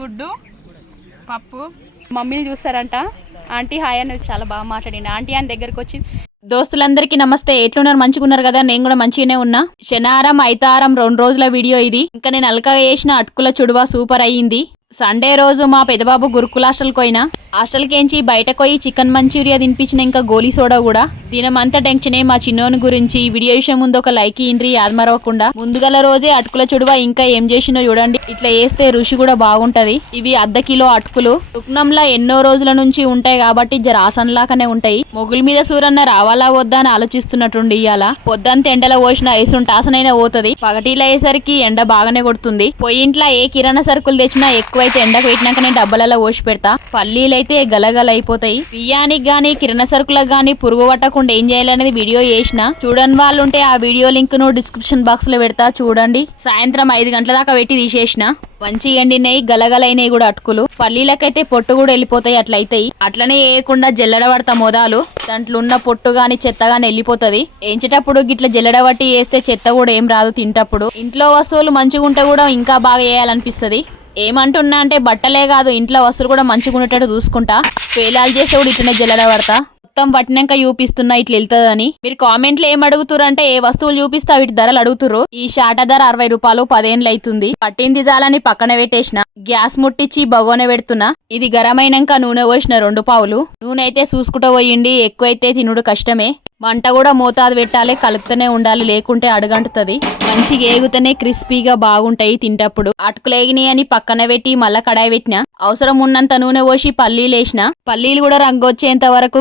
గుడ్డు పప్పు. మమ్మీని చూస్తారంట. ఆంటీ హాయ్ అని చాలా బాగా మాట్లాడింది. ఆంటీ అని దగ్గరకు వచ్చి దోస్తులందరికీ నమస్తే. ఎట్లున్నారు? మంచిగా ఉన్నారు కదా? నేను కూడా మంచిగానే ఉన్నా. శనారం ఐతారం రెండు రోజుల వీడియో ఇది. ఇంకా నేను అల్కగా చేసిన అటుకుల చుడువ సూపర్ అయ్యింది. సండే రోజు మా పెదబాబు గురుకుల హాస్టల్కి పోయినా హాస్టల్కేంచి బయటకు పోయి చికెన్ మంచూరియా తినిపించిన ఇంకా గోలీ సోడా కూడా. దినమంతా టెన్షనే మా చిన్నోని గురించి. వీడియో విషయం ముందు ఒక లైక్ ఇండ్రి ఆదమరవకుండా ముందుగల రోజే అటుకుల చుడువ ఇంకా ఏం చేసినో చూడండి. ఇట్లా వేస్తే రుచి కూడా బాగుంటది. ఇవి అర్ధ కిలో అటుకులు. రుక్నంలా ఎన్నో రోజుల నుంచి ఉంటాయి కాబట్టి జర ఆసనలాగానే ఉంటాయి. మొగుల మీద సూరన్న రావాలా వద్దా అని ఆలోచిస్తున్నట్టుండి ఇయ్యాల. పొద్దంతా ఎండలో పోసిన వేసుంటే ఆసనైనా పోతుంది. పగటిలో అయ్యేసరికి ఎండ బాగానే కొడుతుంది. పొయ్యింట్లో ఏ కిరాణా సరుకులు తెచ్చినా ఎక్కువ ఎక్కువైతే ఎండకు పెట్టినాకనే డబ్బలలో పోసి పెడతా. పల్లీలు అయితే గలగల అయిపోతాయి. బియ్యానికి గానీ కిరణ సరుకులకు గానీ పురుగు పట్టకుండా ఏం చేయాలనేది వీడియో చేసిన. చూడని వాళ్ళు ఉంటే ఆ వీడియో లింక్ను డిస్క్రిప్షన్ బాక్స్లో పెడతా చూడండి. సాయంత్రం ఐదు గంటల దాకా పెట్టి తీసేసిన. మంచి ఎండినయి గలగలైనవి కూడా అటుకులు. పల్లీలకైతే పొట్టు కూడా వెళ్ళిపోతాయి అట్లయితాయి. అట్లనే వేయకుండా జల్లడ పడతా మోదాలు. దాంట్లో ఉన్న పొట్టు గాని చెత్త గాని వెళ్ళిపోతుంది. ఏంచేటప్పుడు గిట్ల జల్లడ పట్టి వేస్తే చెత్త కూడా ఏం రాదు తింటప్పుడు. ఇంట్లో వస్తువులు మంచిగా ఉంటే కూడా ఇంకా బాగా వేయాలనిపిస్తది. ఏమంటున్నా అంటే బట్టలే కాదు ఇంట్లో వస్తువులు కూడా మంచిగా ఉండేటట్టు చూసుకుంటా. పేలాలు చేస్తే కూడా ఇట్లనే జల్లెడ పడతా. మొత్తం పట్టినాక చూపిస్తున్నా ఇట్లా వెళ్తుందని. మీరు కామెంట్లు ఏం అడుగుతురు అంటే ఏ వస్తువులు చూపిస్తా వీటి ధరలు అడుగుతురు ఈ షాట ధర అరవై రూపాయలు పదేళ్ళు అవుతుంది పట్టింది జాలని పక్కన పెట్టేసిన. గ్యాస్ ముట్టించి బగోన పెడుతున్నా. ఇది గరమైనాక నూనె పోసిన రెండు పావులు. నూనె అయితే చూసుకుంటూ పోయిండి ఎక్కువైతే తినుడు కష్టమే. వంట కూడా మోతాదు పెట్టాలి కలుపుతూనే ఉండాలి లేకుంటే అడుగంటుతుంది. మంచిగా ఏగుతనే క్రిస్పీగా బాగుంటాయి తింటప్పుడు. అటుకులేగిని అని పక్కన పెట్టి మళ్ళా కడాయి పెట్టిన. అవసరం ఉన్నంత నూనె పోసి పల్లీలు వేసిన పల్లీలు కూడా రంగు వచ్చేంత వరకు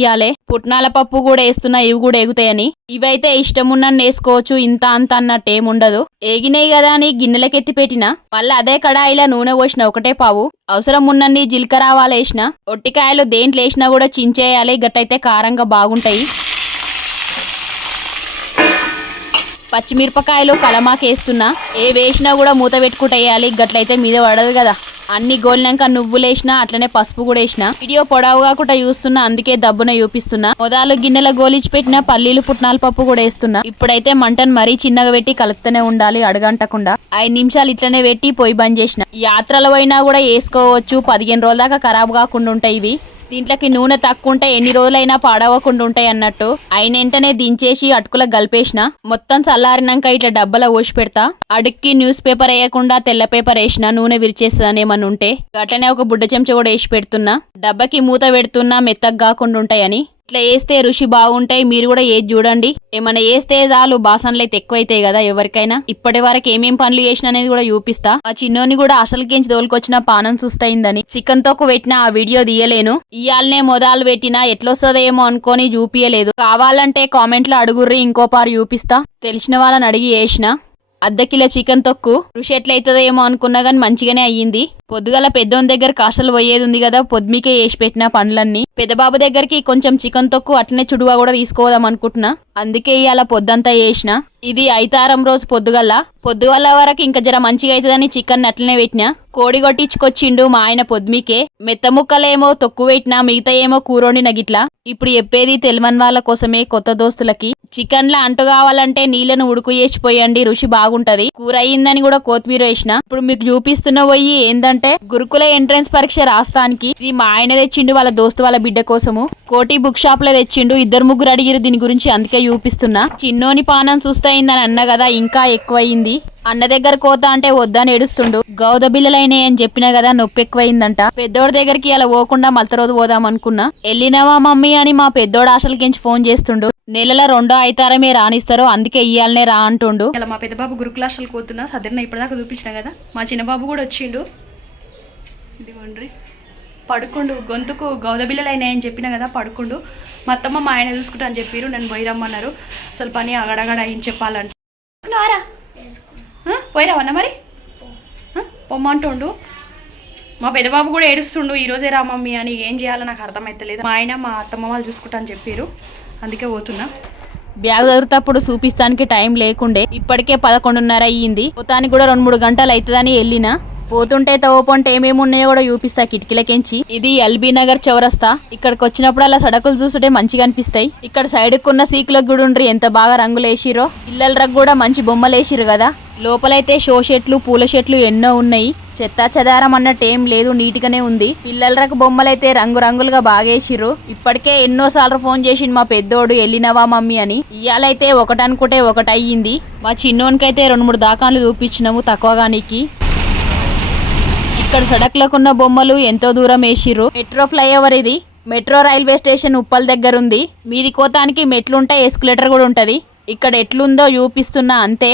ఇయ్యాలే పుట్నాల పప్పు కూడా వేస్తున్నా ఇవి కూడా ఎగుతాయని. ఇవైతే ఇష్టం వేసుకోవచ్చు ఇంత అంత అన్నట్టు ఏముండదు ఏగినాయి కదా అని గిన్నెలకెత్తి పెట్టిన మళ్ళీ అదే కడాయిలా నూనె పోసిన ఒకటే పావు. అవసరం ఉన్నన్ని జీలకర్ర ఆవాలు వేసిన ఒట్టికాయలు దేంట్లో వేసినా కూడా చించేయాలి గట్టయితే కారంగా బాగుంటాయి. పచ్చిమిరపకాయలు కలమాకేస్తున్నా ఏ వేసినా కూడా మూత పెట్టుకుంటేయాలి గట్లయితే మీద పడదు కదా. అన్ని గోలినాక నువ్వులు వేసినా అట్లనే పసుపు కూడా వేసిన. వీడియో పొడవు కాకుండా చూస్తున్నా అందుకే దబ్బున చూపిస్తున్నా. మొదలు గిన్నెల గోలిచి పెట్టిన పల్లీలు పుట్నాల పప్పు కూడా వేస్తున్నా. ఇప్పుడైతే మంటను మరీ చిన్నగా పెట్టి కలుపుతూనే ఉండాలి అడగంటకుండా. ఐదు నిమిషాలు ఇట్లనే పెట్టి పొయ్యి బంద్ చేసిన. యాత్రలు పోయినా కూడా వేసుకోవచ్చు. పదిహేను రోజుల దాకా ఖరాబ్ కాకుండా ఉంటాయి ఇవి. దీంట్లోకి నూనె తక్కువ ఉంటే ఎన్ని రోజులైనా పాడవకుండా ఉంటాయి అన్నట్టు. అయిన వెంటనే దించేసి అటుకుల గలిపేసిన. మొత్తం చల్లారినాక ఇట్లా డబ్బల పోసి పెడతా. అడుక్కి న్యూస్ పేపర్ వేయకుండా తెల్ల పేపర్ వేసిన నూనె విరిచేస్తుందని ఏమన్నా ఉంటే అట్లనే ఒక బుడ్డ చెంచా కూడా వేసి పెడుతున్నా. డబ్బకి మూత పెడుతున్నా మెత్తగా కాకుండా ఉంటాయని. ఇట్లా వేస్తే రుచి బాగుంటాయి మీరు కూడా ఏది చూడండి. ఏమైనా వేస్తే చాలు బాసనలు అయితే ఎక్కువైతాయి కదా ఎవరికైనా. ఇప్పటి వరకు ఏమేం పనులు చేసిన అనేది కూడా చూపిస్తా. ఆ చిన్నోని కూడా అసలు కించి తోలుకొచ్చిన పానం చూస్తాయిందని చికెన్ తోకు పెట్టిన ఆ వీడియో తీయలేను. ఇయాలనే మొదలు పెట్టినా ఎట్లొస్తుందేమో అనుకొని చూపియలేదు. కావాలంటే కామెంట్లో అడుగుర్రి ఇంకో పారు చూపిస్తా. తెలిసిన వాళ్ళని అడిగి వేసిన అర్ధ కిలో చికెన్ తొక్కు. రుషి ఎట్లయితుందో ఏమో అనుకున్నా కానీ మంచిగానే అయ్యింది. పొద్దుగల పెద్దోని దగ్గర కాసలు పోయేది ఉంది కదా పొద్దుమికే వేసి పెట్టిన పనులన్నీ. పెద్దబాబు దగ్గరికి కొంచెం చికెన్ తొక్కు అట్లనే చుడువా కూడా తీసుకోదాం అనుకుంటున్నా. అందుకే ఇవాళ పొద్దంతా వేసిన ఇది ఐతారం రోజు పొద్దుగల పొద్దుగల వరకు ఇంకా జర మంచిగా అవుతుందని చికెన్ అట్లనే పెట్టిన. కోడి కొట్టించుకొచ్చిండు మా ఆయన పొద్దుమికే మెత్త ముక్కలేమో తొక్కు పెట్టినా మిగతా ఏమో కూరొండిన గిట్లా. ఇప్పుడు చెప్పేది తెలివని వాళ్ళ కోసమే కొత్త దోస్తులకి. చికెన్ లా అంటు కావాలంటే నీళ్ళను ఉడుకు చేసిపోయండి రుచి బాగుంటది. కూర అయ్యిందని కూడా కొత్తిమీర వేసిన. ఇప్పుడు మీకు చూపిస్తున్న పోయి ఏందంటే గురుకుల ఎంట్రన్స్ పరీక్ష రాస్తానికి ఇది మా ఆయన తెచ్చిండు వాళ్ళ దోస్తు వాళ్ళ బిడ్డ కోసము. కోటి బుక్ షాప్లో తెచ్చిండు ఇద్దరు ముగ్గురు అడిగిరు దీని గురించి అందుకే చూపిస్తున్నా. చిన్నోని పానం చూస్తాయిందని అన్న కదా ఇంకా ఎక్కువయింది అన్న దగ్గర కోత అంటే వద్దని ఏడుస్తుండు. గౌద బిల్లలైనాయి అని చెప్పినా కదా నొప్పి ఎక్కువైందంట. పెద్దోడి దగ్గరికి అలా పోకుండా మలత రోజు పోదాం అనుకున్నా. వెళ్ళినావా మమ్మీ అని మా పెద్దోడు ఆశలకించి ఫోన్ చేస్తుండు. నెలల రెండో ఐతారమే రానిస్తారు అందుకే ఇయ్యాలనే రా అంటుండు. ఇలా మా పెద్ద బాబు గురుకుల హాస్టల్ పోతున్నా. సదరన ఇప్పటిదాకా చూపించిన కదా. మా చిన్న బాబు కూడా వచ్చిండు. ఇదిగోండ్రి. పడుకుండు గొంతుకు గౌదబిల్లలు అయినాయని చెప్పిన కదా పడుకుండు. మా అత్తమ్మ మా ఆయన చూసుకుంటా అని చెప్పారు నన్ను పోయి రమ్మన్నారు అసలు పని అగడగడ అయింది చెప్పాలంటే. నారా పోయిరావన్నా మరి? పొమ్మంటుండు. మా పెద్దబాబు కూడా ఏడుస్తుండు ఈరోజే రా మమ్మీ అని ఏం చేయాలో నాకు అర్థమవుతలేదు మా ఆయన మా అత్తమ్మ వాళ్ళు చూసుకుంటా అని చెప్పారు అందుకే పోతున్నా. బ్యాగ్ దొరికినప్పుడు చూపిస్తానికి టైం లేకుండే ఇప్పటికే పదకొండున్నర అయ్యింది. పోతానికి కూడా రెండు మూడు గంటలు అవుతుందని వెళ్ళిన. పోతుంటే తవ్వపంటే ఏమేమి ఉన్నాయో కూడా చూపిస్తా కిటికీలకెంచి ఇది ఎల్బీ నగర్ చౌరస్తా. ఇక్కడికి వచ్చినప్పుడు అలా సడకులు చూస్తుంటే మంచిగా అనిపిస్తాయి. ఇక్కడ సైడ్ కున్న సీకులకు కూడా ఉండ్రి ఎంత బాగా రంగులు వేసిరో. పిల్లల కూడా మంచి బొమ్మలు వేసిరు కదా. లోపలైతే షో షెట్లు పూల చెట్లు ఎన్నో ఉన్నాయి. చెత్తా చెదారం అన్నట్టు ఏం లేదు నీట్గానే ఉంది. పిల్లల రక బొమ్మలైతే రంగురంగులుగా బాగేసిర్రు ఇప్పటికే ఎన్నో సార్లు ఫోన్ చేసిండు మా పెద్దోడు వెళ్ళినవా మమ్మీ అని. ఇయాలైతే ఒకటనుకుంటే ఒకటి అయ్యింది మా చిన్నోనికైతే రెండు మూడు దాకాలు చూపించినాము తక్కువగానికి ఇక్కడ సడక్లకున్న బొమ్మలు ఎంతో దూరం వేసిర్రు. మెట్రో ఫ్లైఓవర్ ఇది. మెట్రో రైల్వే స్టేషన్ ఉప్పల్ దగ్గర ఉంది మీది కోతానికి మెట్లుంటాయి ఎస్కులేటర్ కూడా ఉంటది. ఇక్కడ ఎట్లుందో చూపిస్తున్నా అంతే.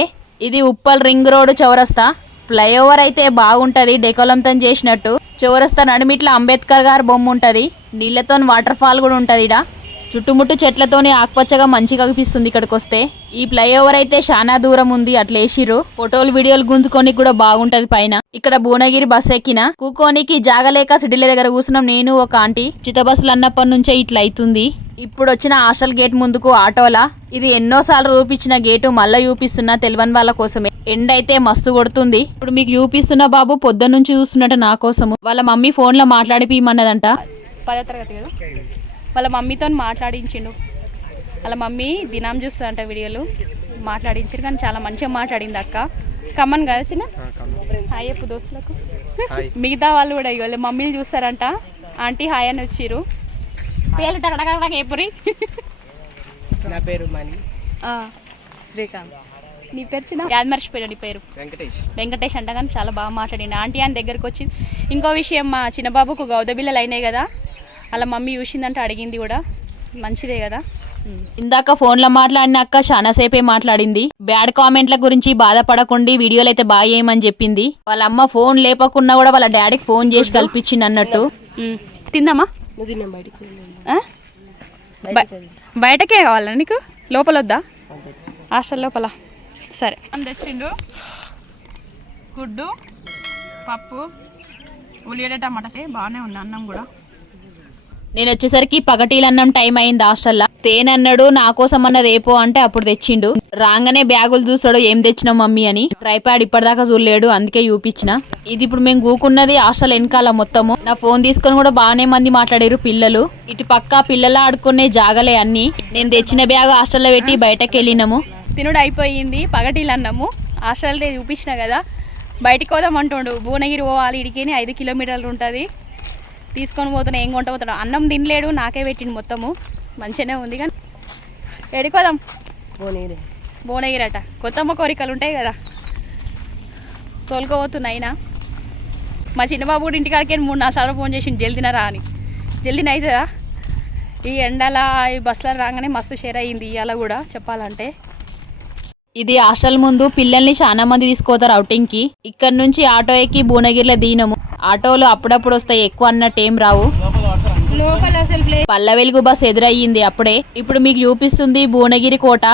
ఇది ఉప్పల్ రింగ్ రోడ్ చౌరస్తా. ఫ్లైఓవర్ అయితే బాగుంటది డెకోలంతో చేసినట్టు. చౌరస్తా నడిమిట్ల అంబేద్కర్ గారి బొమ్మ ఉంటది నీళ్ళతో వాటర్ ఫాల్ కూడా ఉంటది ఇడా చుట్టుముట్టు చెట్లతోనే ఆకుపచ్చగా మంచిగా అనిపిస్తుంది ఇక్కడికి వస్తే ఈ ఫ్లైఓవర్ అయితే చాలా దూరం ఉంది అట్లా ఫోటోలు వీడియోలు గుంజుకొని కూడా బాగుంటది పైన. ఇక్కడ భువనగిరి బస్ ఎక్కిన. కూకోనికి జాగలేక సిడిల దగ్గర కూర్చున్నాం నేను ఒక ఆంటీ. చిత బస్సులు అన్నప్పటి నుంచే ఇట్లా అవుతుంది. ఇప్పుడు వచ్చిన హాస్టల్ గేట్ ముందుకు ఆటోలా. ఇది ఎన్నోసార్లు చూపించిన గేటు మళ్ళీ చూపిస్తున్నా తెలియని వాళ్ళ కోసమే. ఎండ అయితే మస్తు కొడుతుంది. ఇప్పుడు మీకు చూపిస్తున్న బాబు పొద్దున్న నుంచి చూస్తున్నట్టు నా కోసము. వాళ్ళ మమ్మీ ఫోన్లో మాట్లాడిపిమన్నదంట పదో తరగతి కదా? వాళ్ళ మమ్మీతో మాట్లాడించిండు. వాళ్ళ మమ్మీ దినం చూస్తుందంట వీడియోలు. మాట్లాడించారు కానీ చాలా మంచిగా మాట్లాడింది అక్క. కమ్మన్ కదా చిన్న? హాయ్ దోస్తులకు. మిగతా వాళ్ళు కూడా వాళ్ళ మమ్మీని చూస్తారంట. ఆంటీ హాయ్ అని వచ్చిర్రు. పేర్లు టకటక ఎప్పురి నా పేరు మణి. శ్రీకాంత్. నీ పేరు చిన్న? యాద్ మర్చిపోయాడు నీ పేరు. వెంకటేష్. వెంకటేష్ అంట కానీ చాలా బాగా మాట్లాడిండు. ఆంటీ అని దగ్గరకు వచ్చి ఇంకో విషయం మా చిన్నబాబుకు గౌద బిల్లలు అయినాయి కదా. అలా మమ్మీ చూసిందంటే అడిగింది కూడా. మంచిదే కదా. ఇందాక ఫోన్లో మాట్లాడిన అక్క చాలాసేపే మాట్లాడింది. బ్యాడ్ కామెంట్ల గురించి బాధపడకుండా వీడియోలు అయితే బాగా చేయమని చెప్పింది. వాళ్ళ అమ్మ ఫోన్ లేపకున్నా కూడా వాళ్ళ డాడీకి ఫోన్ చేసి కల్పించింది అన్నట్టు. తిందామా? బయటకే కావాలా నీకు? లోపల వద్దా హాస్టల్ లోపల. సరే. తెచ్చిండు. గుడ్డు పప్పు ఉల్లిగడ్డ టమాటా. బాగానే ఉంది అన్నం కూడా. నేను వచ్చేసరికి పగటీలన్నం టైం అయింది హాస్టల్లో. తేనన్నాడు నా కోసం అన్నది రేపో అంటే అప్పుడు తెచ్చిండు. రాగానే బ్యాగులు చూస్తాడు ఏం తెచ్చినా మమ్మీ అని. ట్రైప్యాడ్ ఇప్పటిదాకా చూడలేడు అందుకే చూపించిన ఇది ఇప్పుడు మేము గూకున్నది హాస్టల్ వెనకాల మొత్తము. నా ఫోన్ తీసుకొని కూడా బాగానే మంది మాట్లాడారు పిల్లలు. ఇటు పక్క పిల్లలు ఆడుకునే జాగలే అన్ని. నేను తెచ్చిన బ్యాగ్ హాస్టల్లో పెట్టి బయటకు వెళ్ళినాము తినుడు అయిపోయింది పగటీలు అన్నము హాస్టల్ చూపించిన కదా. బయటికి పోదాం అంటుండు. భువనగిరి పోవాలి ఇడికి ఐదు కిలోమీటర్లు ఉంటుంది. తీసుకొని పోతున్నా ఏం కొంట పోతున్నా. అన్నం తినలేడు నాకే పెట్టిండు మొత్తము. మంచిగానే ఉంది కానీ. ఎడికోదాం పోనీరే భువనగిరట. కొత్తమ్మ కోరికలు ఉంటాయి కదా. తోలుకోబోతున్నా అయినా మా చిన్నబాబు కూడా ఇంటికాడికి మూడు నాలుగు సార్లు ఫోన్ చేసిండు జల్దిన రా అని. జల్దిన అవుతుందా ఈ ఎండల ఈ బస్సులో రాగానే మస్తు షేర్ అయ్యింది ఇవాళ కూడా చెప్పాలంటే. ఇది హాస్టల్ ముందు పిల్లల్ని చాలా మంది తీసుకోతారు అవుటింగ్కి. ఇక్కడ నుంచి ఆటో ఎక్కి భువనగిరిలో దీనము. ఆటోలు అప్పుడప్పుడు వస్తాయి ఎక్కువ అన్నట్టు ఏం రావు. పల్ల వెలుగు బస్ ఎదురయ్యింది అప్పుడే. ఇప్పుడు మీకు చూపిస్తుంది భువనగిరి కోట.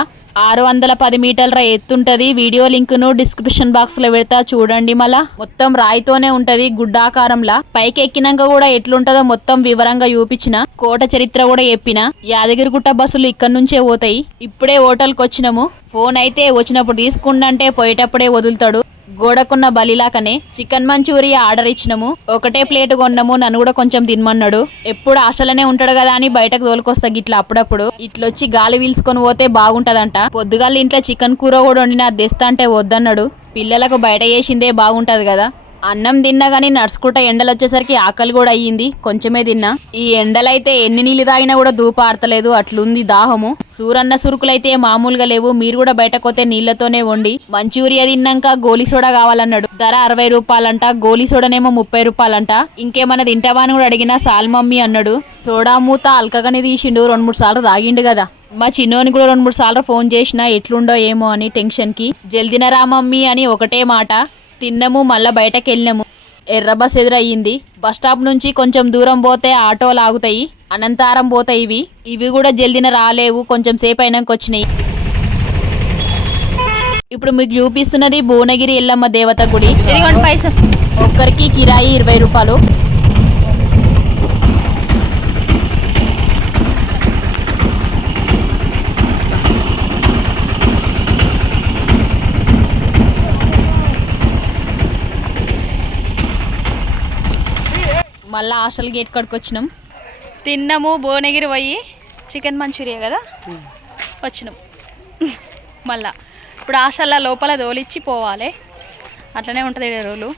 ఆరు వందల పది మీటర్ల ఎత్తుంటది. వీడియో లింక్ను డిస్క్రిప్షన్ బాక్స్లో పెడతా చూడండి మళ్ళా. మొత్తం రాయితోనే ఉంటది గుడ్డాకారంలా. పైకి ఎక్కినాక కూడా ఎట్లుంటదో మొత్తం వివరంగా చూపించిన. కోట చరిత్ర కూడా చెప్పిన. యాదగిరిగుట్ట బస్సులు ఇక్కడ నుంచే పోతాయి. ఇప్పుడే హోటల్కి వచ్చినాము ఫోన్ అయితే వచ్చినప్పుడు తీసుకుండంటే పోయేటప్పుడే వదులుతాడు. గోడకున్న బలిలాకనే చికెన్ మంచూరియా ఆర్డర్ ఇచ్చినము. ఒకటే ప్లేట్ కొన్నాము నన్ను కూడా కొంచెం తినమన్నాడు. ఎప్పుడు హాస్టల్లోనే ఉంటాడు కదా అని బయటకు తోలుకొస్తా గిట్లా అప్పుడప్పుడు. ఇట్లొచ్చి గాలి వీల్చుకొని పోతే బాగుంటదంట. పొద్దుగాల ఇంట్లో చికెన్ కూర కూడా వండిన అది తెస్తా అంటే వద్దన్నాడు. పిల్లలకు బయట చేసిందే బాగుంటది కదా. అన్నం తిన్నా కానీ నడుచుకుంటా ఎండలు వచ్చేసరికి ఆకలి కూడా అయ్యింది. కొంచెమే తిన్నా. ఈ ఎండలైతే ఎన్ని నీళ్ళు తాగినా కూడా దూప ఆడతలేదు అట్లుంది దాహము. సూరన్న సురుకులైతే మామూలుగా లేవు. మీరు కూడా బయటకు పోతే నీళ్ళతోనే వండి. మంచూరియా తిన్నాక గోలీ సోడా కావాలన్నాడు. ధర అరవై రూపాయలంట గోలీ సోడానేమో ముప్పై రూపాయలంట ఇంకేమన్నా తింటావా అని కూడా అడిగినా సాల్ మమ్మీ అన్నాడు. సోడా మూత అల్కగానే తీసిండు. రెండు మూడు సార్లు తాగిండు కదా. మా చిన్నోని కూడా రెండు మూడు సార్లు ఫోన్ చేసినా ఎట్లుండో ఏమో అని టెన్షన్కి. జల్దినరా మమ్మీ అని ఒకటే మాట. తిన్నాము మళ్ళా బయటకు వెళ్ళినాము ఎర్ర బస్ ఎదురయ్యింది. బస్ స్టాప్ నుంచి కొంచెం దూరం పోతే ఆటోలు ఆగుతాయి అనంతారం పోతాయి ఇవి. ఇవి కూడా జల్దిన రాలేవు కొంచెం సేపు అయినాక వచ్చినాయి. ఇప్పుడు మీకు చూపిస్తున్నది భువనగిరి ఎల్లమ్మ దేవత గుడి. ఇదిగోండి పైసలు. ఒక్కరికి కిరాయి ఇరవై రూపాయలు. మళ్ళీ హాస్టల్ గేట్ కాడికి వచ్చినాం. తిన్నాము భువనగిరి పోయి చికెన్ మంచూరియా కదా? వచ్చినాం. మళ్ళా. ఇప్పుడు హాస్టల్లో లోపల దోలిచ్చి పోవాలి. అట్లనే ఉంటుంది రోజులు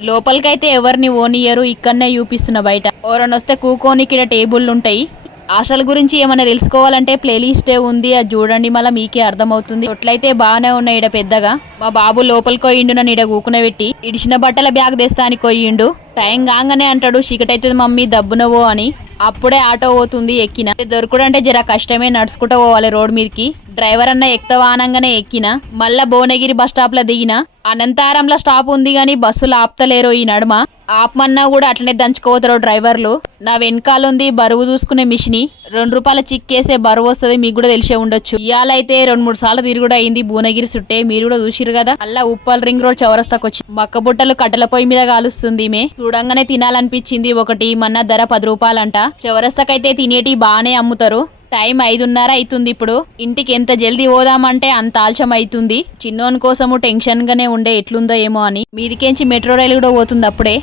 లోపలికైతే ఎవరిని ఓనియరు ఇక్కడనే చూపిస్తున్న బయట. ఎవరైనా వస్తే కూకోనికి ఇక్కడ టేబుల్ ఉంటాయి. హాస్టల్ గురించి ఏమైనా తెలుసుకోవాలంటే ప్లేలిస్టే ఉంది. అది చూడండి మళ్ళీ మీకే అర్థమవుతుంది. అట్లయితే బాగానే ఉన్నాయి ఇడ పెద్దగా. మా బాబు లోపలికి పోయిండు నన్ను ఇడ కూకునబెట్టి. ఇడిచిన బట్టల బ్యాగ్ తెస్తానికి పోయిండు. టైం కాగానే అంటాడు చీకటైతుంది మమ్మీ దబ్బునవో అని. అప్పుడే ఆటో పోతుంది ఎక్కిన. దొరకడంటే జర కష్టమే నడుచుకుంటూ పోవాలి రోడ్ మీదకి. డ్రైవర్ అన్న ఎక్కువ ఆనంగానే ఎక్కిన. మళ్ళా భువనగిరి బస్ స్టాప్లో దిగిన. అనంతారంలో స్టాప్ ఉంది గాని బస్సులు ఆపుతలేరు ఈ నడుమ. ఆపమన్నా కూడా అట్లనే దంచుకోతారు డ్రైవర్లు. నా వెనకాల ఉంది బరువు చూసుకునే మిషిని. రెండు రూపాయల చిక్కేసే బరువు వస్తుంది మీకు కూడా తెలిసే ఉండొచ్చు. ఇవాళైతే రెండు మూడు సార్లు తిరుగుడు అయింది భువనగిరి చుట్టే మీరు కూడా చూసిరు కదా? అలా ఉప్పల్ రింగ్ రోడ్ చౌరస్తాకు వచ్చి మక్క బుట్టలు కట్టెల పొయ్యి మీద కాలుస్తుంది మే చూడంగానే తినాలనిపించింది. ఒకటి మన్న ధర పది రూపాయలంట. చౌరస్తాకైతే తినేటి బాగానే అమ్ముతారు. టైం ఐదున్నర అవుతుంది ఇప్పుడు. ఇంటికి ఎంత జల్దీ పోదామంటే అంత ఆలస్యం అవుతుంది చిన్నోని కోసము టెన్షన్ గానే ఉండే ఎట్లుందో ఏమో అని. మీదికేంచి మెట్రో రైలు కూడా పోతుంది అప్పుడే.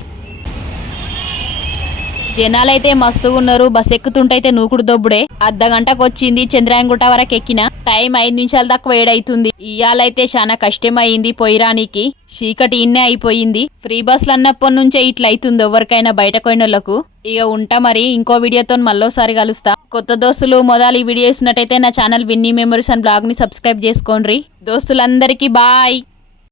జనాలైతే మస్తుగా ఉన్నారు బస్ ఎక్కుతుంటైతే నూకుడు దొబ్బుడే. అర్ధ గంటకు వచ్చింది చంద్రాయంగుట వరకు ఎక్కిన. టైం ఐదు నిమిషాల దాకా వేడైతుంది. ఇయాలైతే చాలా కష్టమైంది పోయిరానికి చీకటి ఇన్నే అయిపోయింది. ఫ్రీ బస్లు అన్నప్పటి నుంచే ఇట్లా అవుతుంది ఎవరికైనా బయట పోయినోళ్ళకు ఇక ఉంటా మరి ఇంకో వీడియోతో మళ్ళోసారి కలుస్తా. కొత్త దోస్తులు మొదలు ఈ వీడియో ఇస్తున్నట్టయితే నా ఛానల్ విన్నీ మెమరీస్ అండ్ బ్లాగ్ని సబ్స్క్రైబ్ చేసుకోండి దోస్తులందరికీ బాయ్!